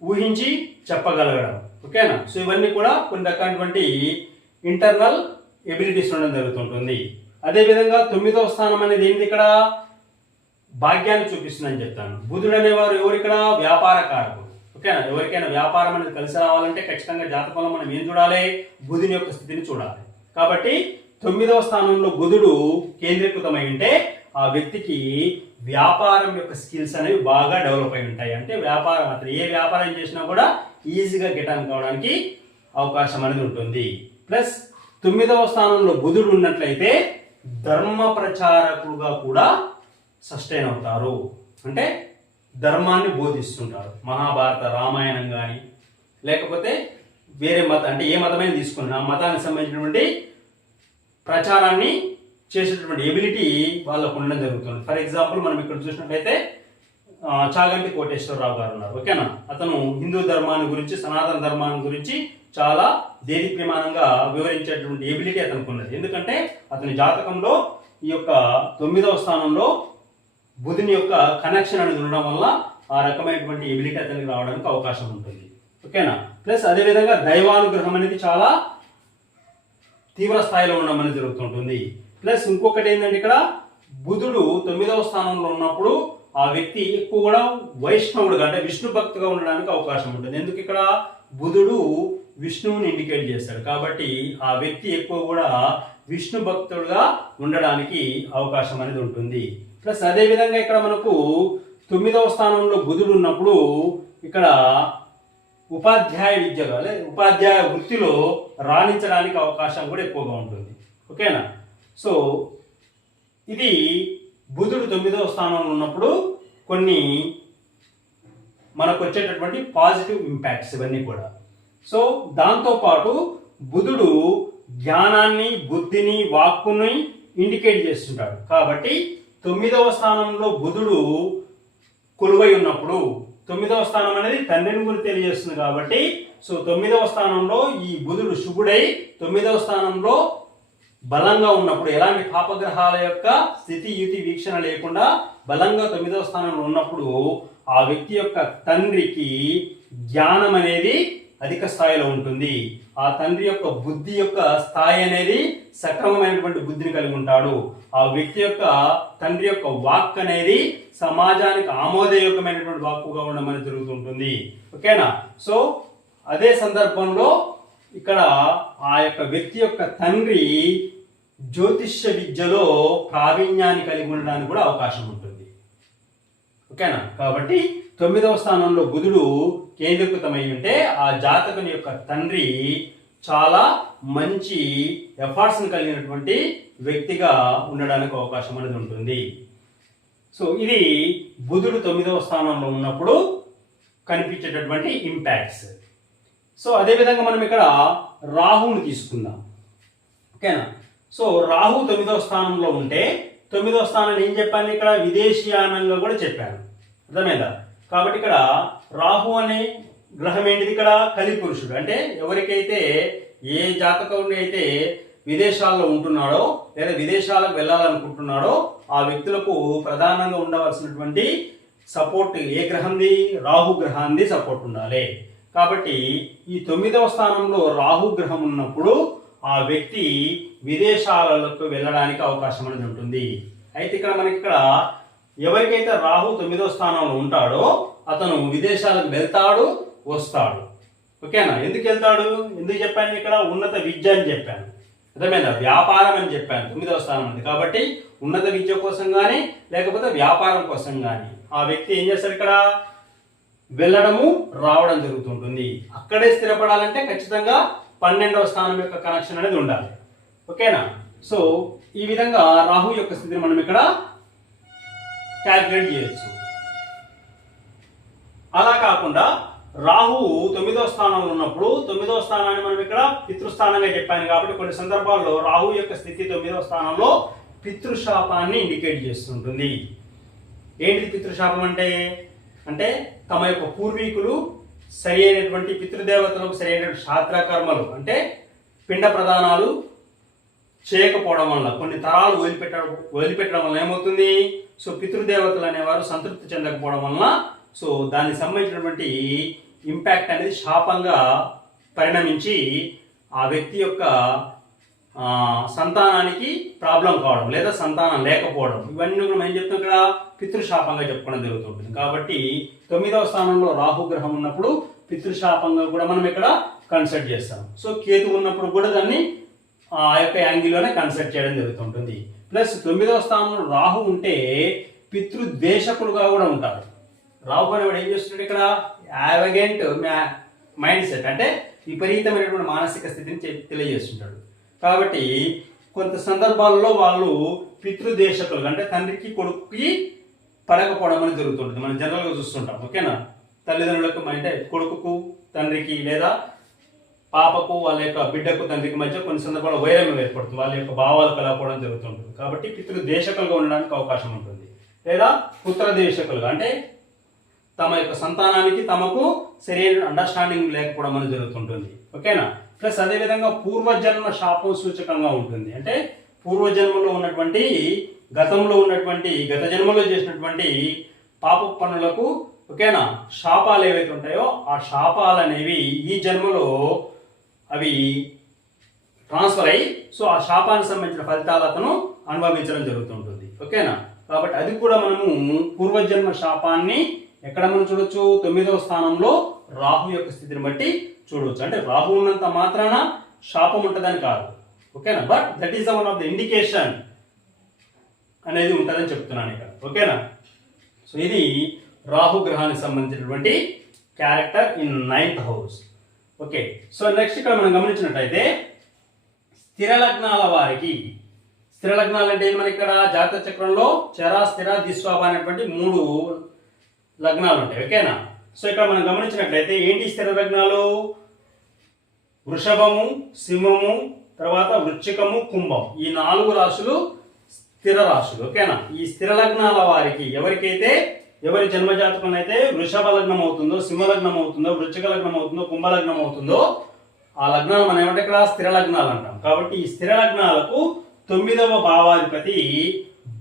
ఊహించి చెప్పగలగడం. ఓకేనా? సో ఇవన్నీ కూడా కొన్ని రకాలటువంటి ఇంటర్నల్ ఎబిలిటీస్ ఉండడం జరుగుతుంటుంది. అదేవిధంగా 9వ స్థానం అనేది ఏంటి? ఇక్కడ భాగ్యాన్ని చూపిస్తుందని చెప్తాను. బుధుడు అనేవారు ఎవరు? ఇక్కడ వ్యాపార కారకుడు. ఓకేనా? ఎవరికైనా వ్యాపారం అనేది కలిసి రావాలంటే ఖచ్చితంగా జాతకంలో మనం ఏం చూడాలి? బుధుని యొక్క స్థితిని చూడాలి. కాబట్టి 9వ స్థానంలో బుధుడు కేంద్రీకృతమై ఉంటే ఆ వ్యక్తికి వ్యాపారం యొక్క స్కిల్స్ అనేవి బాగా డెవలప్ అయి ఉంటాయి. అంటే వ్యాపారం అతను ఏ వ్యాపారం చేసినా కూడా ఈజీగా గెటాన్ కావడానికి అవకాశం అనేది ఉంటుంది. ప్లస్ 9వ స్థానంలో బుధుడు ఉన్నట్లయితే ధర్మ ప్రచారకుడుగా కూడా సస్టైన్ అవుతారు. అంటే ధర్మాన్ని బోధిస్తుంటారు. మహాభారత, రామాయణం కానీ లేకపోతే వేరే మతం, అంటే ఏ మతమైనా తీసుకుని ఆ మతానికి సంబంధించినటువంటి ప్రచారాన్ని చేసేటటువంటి ఎబిలిటీ వాళ్ళకు ఉండడం జరుగుతుంది. ఫర్ ఎగ్జాంపుల్ మనం ఇక్కడ చూసినట్లయితే చాగంటి కోటేశ్వరరావు గారు ఉన్నారు. ఓకేనా? అతను హిందూ ధర్మాన్ని గురించి, సనాతన ధర్మాన్ని గురించి చాలా దేదీప్యమానంగా వివరించేటువంటి ఎబిలిటీ అతనికి ఉన్నది. ఎందుకంటే అతని జాతకంలో ఈ యొక్క 9వ స్థానంలో బుధుని యొక్క కనెక్షన్ అనేది ఉండడం వల్ల ఆ రకమైనటువంటి ఎబిలిటీ అతనికి రావడానికి అవకాశం ఉంటుంది. ఓకేనా? ప్లస్ అదేవిధంగా దైవానుగ్రహం అనేది చాలా తీవ్ర స్థాయిలో ఉండడం అనేది జరుగుతుంటుంది. ప్లస్ ఇంకొకటి ఏంటంటే ఇక్కడ బుధుడు 9వ స్థానంలో ఉన్నప్పుడు ఆ వ్యక్తి ఎక్కువ కూడా వైష్ణవుడుగా, అంటే విష్ణు భక్తిగా ఉండడానికి అవకాశం ఉంటుంది. ఎందుకు? ఇక్కడ బుధుడు విష్ణువుని ఇండికేట్ చేస్తాడు కాబట్టి ఆ వ్యక్తి ఎక్కువ కూడా విష్ణు భక్తుడుగా ఉండడానికి అవకాశం అనేది ఉంటుంది. ప్లస్ అదేవిధంగా ఇక్కడ మనకు 9వ స్థానంలో బుధుడు ఉన్నప్పుడు ఇక్కడ ఉపాధ్యాయ విద్యగా లేదా ఉపాధ్యాయ వృత్తిలో రాణించడానికి అవకాశం కూడా ఎక్కువగా ఉంటుంది. ఓకేనా? సో ఇది బుధుడు 9వ స్థానంలో ఉన్నప్పుడు కొన్ని మనకు వచ్చేటటువంటి పాజిటివ్ ఇంపాక్ట్స్ ఇవన్నీ కూడా. సో దాంతోపాటు బుధుడు జ్ఞానాన్ని, బుద్ధిని, వాక్కుని ఇండికేట్ చేస్తుంటాడు. కాబట్టి 9వ స్థానంలో బుధుడు కొలువై ఉన్నప్పుడు 9వ స్థానం అనేది తండ్రిని గురించి తెలియజేస్తుంది. కాబట్టి సో 9వ స్థానంలో ఈ బుధుడు శుభుడై 9వ స్థానంలో బలంగా ఉన్నప్పుడు, ఎలాంటి పాపగ్రహాల యొక్క స్థితి యుతి వీక్షణ లేకుండా బలంగా 9వ స్థానంలో ఉన్నప్పుడు ఆ వ్యక్తి యొక్క తండ్రికి జ్ఞానం అనేది అధిక స్థాయిలో ఉంటుంది. ఆ తండ్రి యొక్క బుద్ధి యొక్క స్థాయి అనేది సక్రమమైనటువంటి బుద్ధిని కలిగి ఉంటాడు. ఆ వ్యక్తి యొక్క తండ్రి యొక్క వాక్ అనేది సమాజానికి ఆమోదయోగ్యమైనటువంటి వాక్కుగా ఉండడం అనేది జరుగుతుంటుంది. ఓకేనా? సో అదే సందర్భంలో ఇక్కడ ఆ యొక్క వ్యక్తి యొక్క తండ్రి జ్యోతిష్య విద్యలో ప్రావీణ్యాన్ని కలిగి ఉండడానికి కూడా అవకాశం ఉంటుంది. ఓకేనా? కాబట్టి 9వ స్థానంలో బుధుడు కేంద్రీకృతమై ఉంటే ఆ జాతకుని యొక్క తండ్రి చాలా మంచి ఎఫర్ట్స్ని కలిగినటువంటి వ్యక్తిగా ఉండడానికి అవకాశం అనేది ఉంటుంది. సో ఇది బుధుడు 9వ స్థానంలో ఉన్నప్పుడు కనిపించేటటువంటి ఇంపాక్ట్స్. సో అదేవిధంగా మనం ఇక్కడ రాహుని తీసుకుందాం. ఓకేనా. సో రాహు 9వ స్థానంలో ఉంటే 9వ స్థానాన్ని ఏం చెప్పాను ఇక్కడ, విదేశీయానంగా కూడా చెప్పాను. అర్థమైందా? కాబట్టి ఇక్కడ రాహు అనే గ్రహం ఏంటిది, ఇక్కడ కలిపురుషుడు. అంటే ఎవరికైతే ఏ జాతకుడిని అయితే విదేశాల్లో ఉంటున్నాడో లేదా విదేశాలకు వెళ్ళాలనుకుంటున్నాడో ఆ వ్యక్తులకు ప్రధానంగా ఉండవలసినటువంటి సపోర్ట్ ఏ గ్రహంది, రాహు గ్రహాన్ని సపోర్ట్ ఉండాలి. కాబట్టి ఈ 9వ స్థానంలో రాహు గ్రహం ఉన్నప్పుడు ఆ వ్యక్తి విదేశాలకు వెళ్ళడానికి అవకాశం అనేది ఉంటుంది. అయితే ఇక్కడ మనకి ఇక్కడ ఎవరికైతే రాహు 9వ స్థానంలో ఉంటాడో అతను విదేశాలకు వెళ్తాడు, వస్తాడు. ఓకేనా. ఎందుకు వెళ్తాడు, ఎందుకు చెప్పాను ఇక్కడ, ఉన్నత విద్య అని చెప్పాను. అర్థమైందా? వ్యాపారం అని చెప్పాను 9వ స్థానం ఉంది. కాబట్టి ఉన్నత విద్య కోసం కానీ లేకపోతే వ్యాపారం కోసం కానీ ఆ వ్యక్తి ఏం చేస్తాడు, ఇక్కడ వెళ్ళడము రావడం జరుగుతుంటుంది. అక్కడే స్థిరపడాలంటే ఖచ్చితంగా 12వ స్థానం యొక్క కనెక్షన్ అనేది ఉండాలి. ఓకేనా. సో ఈ విధంగా రాహు యొక్క స్థితిని మనం ఇక్కడ క్యాల్కులేట్ చేయొచ్చు. అలా కాకుండా రాహు 9వ స్థానంలో ఉన్నప్పుడు 9వ స్థానాన్ని మనం ఇక్కడ పితృస్థానంగా చెప్పాను. కాబట్టి కొన్ని సందర్భాల్లో రాహు యొక్క స్థితి 9వ స్థానంలో పితృశాపాన్ని ఇండికేట్ చేస్తుంటుంది. ఏంటిది పితృశాపం అంటే, అంటే తమ యొక్క పూర్వీకులు సరి అయినటువంటి పితృదేవతలకు సరి అయినటువంటి శాస్త్రకర్మలు అంటే పిండ ప్రదానాలు చేయకపోవడం వల్ల కొన్ని తరాలు వదిలిపెట్టడం వల్ల ఏమవుతుంది, సో పితృదేవతలు అనేవారు సంతృప్తి చెందకపోవడం వలన సో దానికి సంబంధించినటువంటి ఇంపాక్ట్ అనేది శాపంగా పరిణమించి ఆ వ్యక్తి యొక్క సంతానానికి ప్రాబ్లం కావడం లేదా సంతానం లేకపోవడం, ఇవన్నీ మనం ఏం చెప్తాం ఇక్కడ పితృశాపంగా చెప్పుకోవడం జరుగుతుంటుంది. కాబట్టి 9వ స్థానంలో రాహు గ్రహం ఉన్నప్పుడు పితృశాపంగా కూడా మనం ఇక్కడ కన్సిడర్ చేస్తాం. సో కేతు ఉన్నప్పుడు కూడా దాన్ని ఆ యొక్క యాంగిల్లోనే కన్సిడర్ చేయడం జరుగుతుంటుంది. ప్లస్ 9వ స్థానంలో రాహు ఉంటే పితృద్వేషకులుగా కూడా ఉంటారు. రాహు అనేవాడు ఏం చేస్తున్నాడు ఇక్కడ, యావగెంట్ మైండ్ సెట్ అంటే విపరీతమైనటువంటి మానసిక స్థితిని తెలియజేస్తుంటాడు. కాబట్టి కొంత సందర్భాల్లో వాళ్ళు పితృదేశకులు అంటే తండ్రికి కొడుకుకి పడకపోవడం అనేది జరుగుతుంటుంది. మనం జనరల్గా చూస్తుంటాం. ఓకేనా. తల్లిదండ్రులకు అంటే కొడుకుకు తండ్రికి లేదా పాపకు వాళ్ళ యొక్క బిడ్డకు తండ్రికి మధ్య కొన్ని సందర్భాల్లో వైరం ఏర్పడుతుంది, వాళ్ళ యొక్క భావాలు కలపడం జరుగుతుంటుంది. కాబట్టి పితృదేశకులుగా ఉండడానికి అవకాశం ఉంటుంది. లేదా పుత్రదేశకులుగా అంటే తమ యొక్క సంతానానికి తమకు సరైన అండర్స్టాండింగ్ లేకపోవడం అనేది జరుగుతుంటుంది. ఓకేనా. ప్లస్ అదేవిధంగా పూర్వజన్మ శాపం సూచకంగా ఉంటుంది. అంటే పూర్వజన్మలో ఉన్నటువంటి గతంలో ఉన్నటువంటి గత జన్మలో చేసినటువంటి పాప పనులకు ఓకేనా శాపాలు ఏవైతే ఉంటాయో ఆ శాపాలు అనేవి ఈ జన్మలో అవి ట్రాన్స్ఫర్ అయ్యి సో ఆ శాపానికి సంబంధించిన ఫలితాలు అతను అనుభవించడం జరుగుతుంటుంది. ఓకేనా. కాబట్టి అది కూడా మనము పూర్వజన్మ శాపాన్ని ఎక్కడ మనం చూడొచ్చు, 9వ స్థానంలో రాహు యొక్క స్థితిని బట్టి చూడవచ్చు. అంటే రాహు ఉన్నంత మాత్రాన శాపం ఉంటుందని కాదు. ఓకేనా. But that is one of the indication అనేది ఉంటుందని చెప్తున్నాను ఇక్కడ. ఓకేనా. సో ఇది రాహు గ్రహానికి సంబంధించినటువంటి character in 9th house. Okay. So next ఇక్కడ మనం గమనించినట్టయితే స్థిర లగ్నాల వారికి, స్థిర లగ్నాలు అంటే మనకి ఇక్కడ జాతక చక్రంలో చర స్థిర దిస్వాభ అనేటువంటి 3 లగ్నాలు ఉంటాయి. ఓకేనా. సో ఇక్కడ మనం గమనించినట్లయితే ఏంటి స్థిర లగ్నాలు, వృషభము, సింహము, తర్వాత వృశ్చికము, కుంభం, ఈ 4 రాశులు స్థిర రాశులు. ఓకేనా. ఈ స్థిర లగ్నాల వారికి ఎవరి జన్మజాతకం అయితే వృషభ లగ్నం అవుతుందో, సింహ లగ్నం అవుతుందో, వృశ్చిక లగ్నం అవుతుందో, కుంభ లగ్నం అవుతుందో ఆ లగ్నాలు మనం ఏమంటే ఇక్కడ స్థిర లగ్నాలు అంటాం. కాబట్టి ఈ స్థిర లగ్నాలకు 9వ భావాధిపతి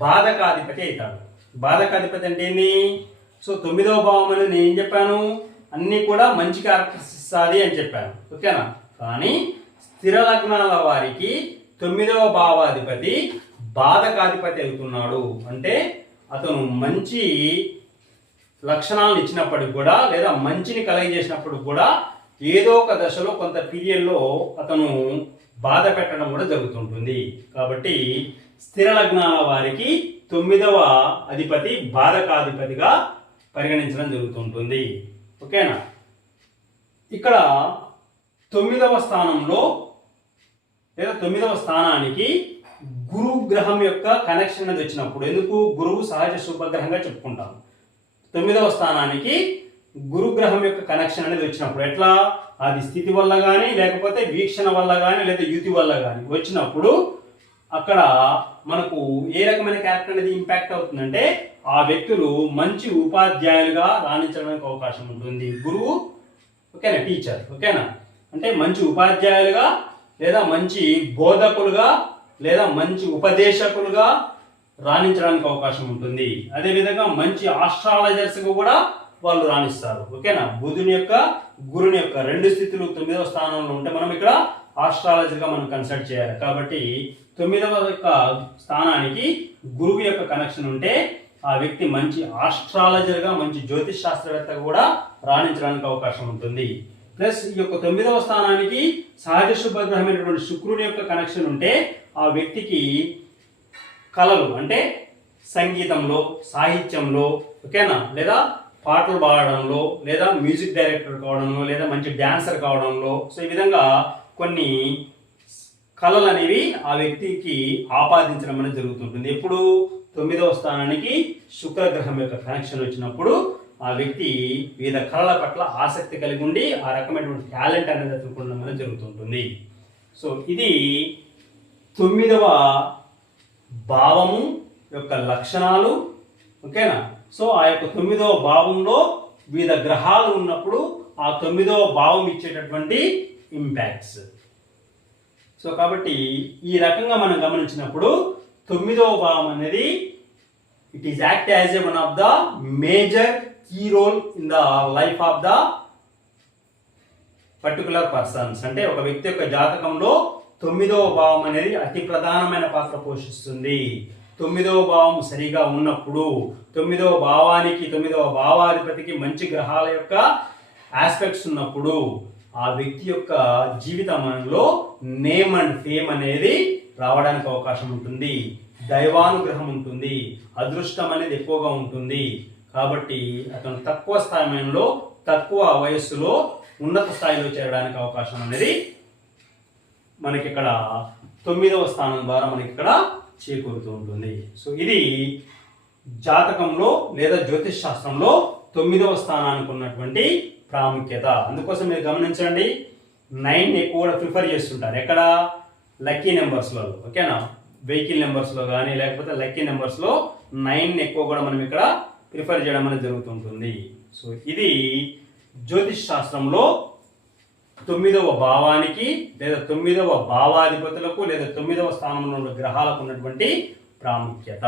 బాధకాధిపతి అవుతాడు. బాధకాధిపతి అంటే ఏంది, సో 9వ భావం అనేది నేను ఏం చెప్పాను, అన్ని కూడా మంచి క్యారెక్టర్స్ ఇస్తుంది అని చెప్పాను. ఓకేనా. కానీ స్థిర లగ్నాల వారికి 9వ భావాధిపతి బాధకాధిపతి అవుతున్నాడు. అంటే అతను మంచి లక్షణాలను ఇచ్చినప్పటికి కూడా లేదా మంచిని కలగజేసినప్పుడు కూడా ఏదో ఒక దశలో కొంత పీరియడ్లో అతను బాధ పెట్టడం కూడా జరుగుతుంటుంది. కాబట్టి స్థిర లగ్నాల వారికి 9వ అధిపతి బాధకాధిపతిగా పరిగణించడం జరుగుతుంటుంది. ఓకేనా. ఇక్కడ 9వ స్థానంలో లేదా 9వ స్థానానికి గురు గ్రహం యొక్క కనెక్షన్ అనేది వచ్చినప్పుడు, ఎందుకు గురువు సహజ శుభగ్రహంగా చెప్పుకుంటాం, 9వ స్థానానికి గురుగ్రహం యొక్క కనెక్షన్ అనేది వచ్చినప్పుడు ఎట్లా, అది స్థితి వల్ల కానీ లేకపోతే వీక్షణ వల్ల కానీ లేదా యుతి వల్ల కానీ వచ్చినప్పుడు అక్కడ మనకు ఏ రకమైన క్యారెక్టర్ అనేది ఇంపాక్ట్ అవుతుందంటే ఆ వ్యక్తులు మంచి ఉపాధ్యాయులుగా రాణించడానికి అవకాశం ఉంటుంది. గురువు ఓకేనా, టీచర్ ఓకేనా, అంటే మంచి ఉపాధ్యాయులుగా లేదా మంచి బోధకులుగా లేదా మంచి ఉపదేశకులుగా రాణించడానికి అవకాశం ఉంటుంది. అదేవిధంగా మంచి ఆస్ట్రాలజర్స్గా కూడా వాళ్ళు రాణిస్తారు. ఓకేనా, బుధుని యొక్క గురుని యొక్క 2 స్థితులు 9వ స్థానంలో ఉంటే మనం ఇక్కడ ఆస్ట్రాలజర్గా మనం కన్సల్ట్ చేయాలి. కాబట్టి 9వ యొక్క స్థానానికి గురువు యొక్క కనెక్షన్ ఉంటే ఆ వ్యక్తి మంచి ఆస్ట్రాలజర్గా మంచి జ్యోతిష్ శాస్త్రవేత్తగా కూడా రాణించడానికి అవకాశం ఉంటుంది. ప్లస్ ఈ యొక్క 9వ స్థానానికి సహజ శుభగ్రహమైనటువంటి శుక్రుని యొక్క కనెక్షన్ ఉంటే ఆ వ్యక్తికి కళలు అంటే సంగీతంలో, సాహిత్యంలో ఓకేనా, లేదా పాటలు పాడడంలో, లేదా మ్యూజిక్ డైరెక్టర్ కావడంలో, లేదా మంచి డాన్సర్ కావడంలో, సో ఈ విధంగా కొన్ని కళలు అనేవి ఆ వ్యక్తికి ఆపాదించడం అనేది జరుగుతుంటుంది. ఎప్పుడు 9వ స్థానానికి శుక్రగ్రహం యొక్క కనెక్షన్ వచ్చినప్పుడు ఆ వ్యక్తి వివిధ కళల పట్ల ఆసక్తి కలిగి ఉండి ఆ రకమైనటువంటి టాలెంట్ అనేది అతుక్కోవడం అనేది జరుగుతుంటుంది. సో ఇది 9వ భావము యొక్క లక్షణాలు ఓకేనా. సో ఆ యొక్క 9వ భావంలో వివిధ గ్రహాలు ఉన్నప్పుడు ఆ 9వ భావం ఇచ్చేటటువంటి ఇంపాక్ట్స్. సో కాబట్టి ఈ రకంగా మనం గమనించినప్పుడు 9వ భావం అనేది it is act as a one of the major key role in the life of the particular persons. అంటే ఒక వ్యక్తి యొక్క జాతకంలో 9వ భావం అనేది అతి ప్రధానమైన పాత్ర పోషిస్తుంది. 9వ భావం సరిగా ఉన్నప్పుడు 9వ భావానికి 9వ భావాధిపతికి మంచి గ్రహాల యొక్క ఆస్పెక్ట్స్ ఉన్నప్పుడు ఆ వ్యక్తి యొక్క జీవితంలో నేమ్ అండ్ ఫేమ్ అనేది రావడానికి అవకాశం ఉంటుంది. దైవానుగ్రహం ఉంటుంది, అదృష్టం అనేది ఎక్కువగా ఉంటుంది. కాబట్టి అతను తక్కువ స్థాయిలో తక్కువ వయస్సులో ఉన్నత స్థాయిలో చేరడానికి అవకాశం అనేది మనకి ఇక్కడ 9వ స్థానం ద్వారా మనకి ఇక్కడ చేకూరుతూ ఉంటుంది. సో ఇది జాతకంలో లేదా జ్యోతిష్ శాస్త్రంలో 9వ స్థానానికి ఉన్నటువంటి ప్రాముఖ్యత. అందుకోసం మీరు గమనించండి, 9 ఎక్కువ కూడా ప్రిఫర్ చేస్తుంటారు. ఎక్కడ? లక్కీ నెంబర్స్లో ఓకేనా, వెహికల్ నెంబర్స్లో కానీ లేకపోతే లక్కీ నెంబర్స్లో 9 ఎక్కువ కూడా మనం ఇక్కడ ప్రిఫర్ చేయడం అనేది జరుగుతుంటుంది. సో ఇది జ్యోతిష్ శాస్త్రంలో 9వ భావానికి లేదా 9వ భావాధిపతులకు లేదా 9వ స్థానంలో ఉన్న గ్రహాలకు ఉన్నటువంటి ప్రాముఖ్యత.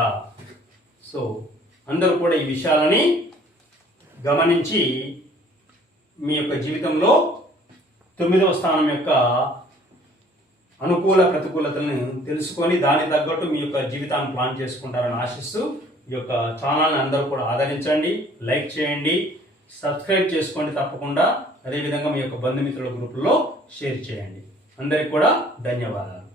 సో అందరూ కూడా ఈ విషయాలని గమనించి మీ యొక్క జీవితంలో 9వ స్థానం యొక్క అనుకూల ప్రతికూలతలను తెలుసుకొని దాని తగ్గట్టు మీ యొక్క జీవితాన్ని ప్లాన్ చేసుకుంటారని ఆశిస్తూ ఈ యొక్క ఛానల్ని అందరూ కూడా ఆదరించండి, లైక్ చేయండి, సబ్స్క్రైబ్ చేసుకోండి తప్పకుండా. అదేవిధంగా మీ యొక్క బంధుమిత్రుల గ్రూపుల్లో షేర్ చేయండి. అందరికి కూడా ధన్యవాదాలు.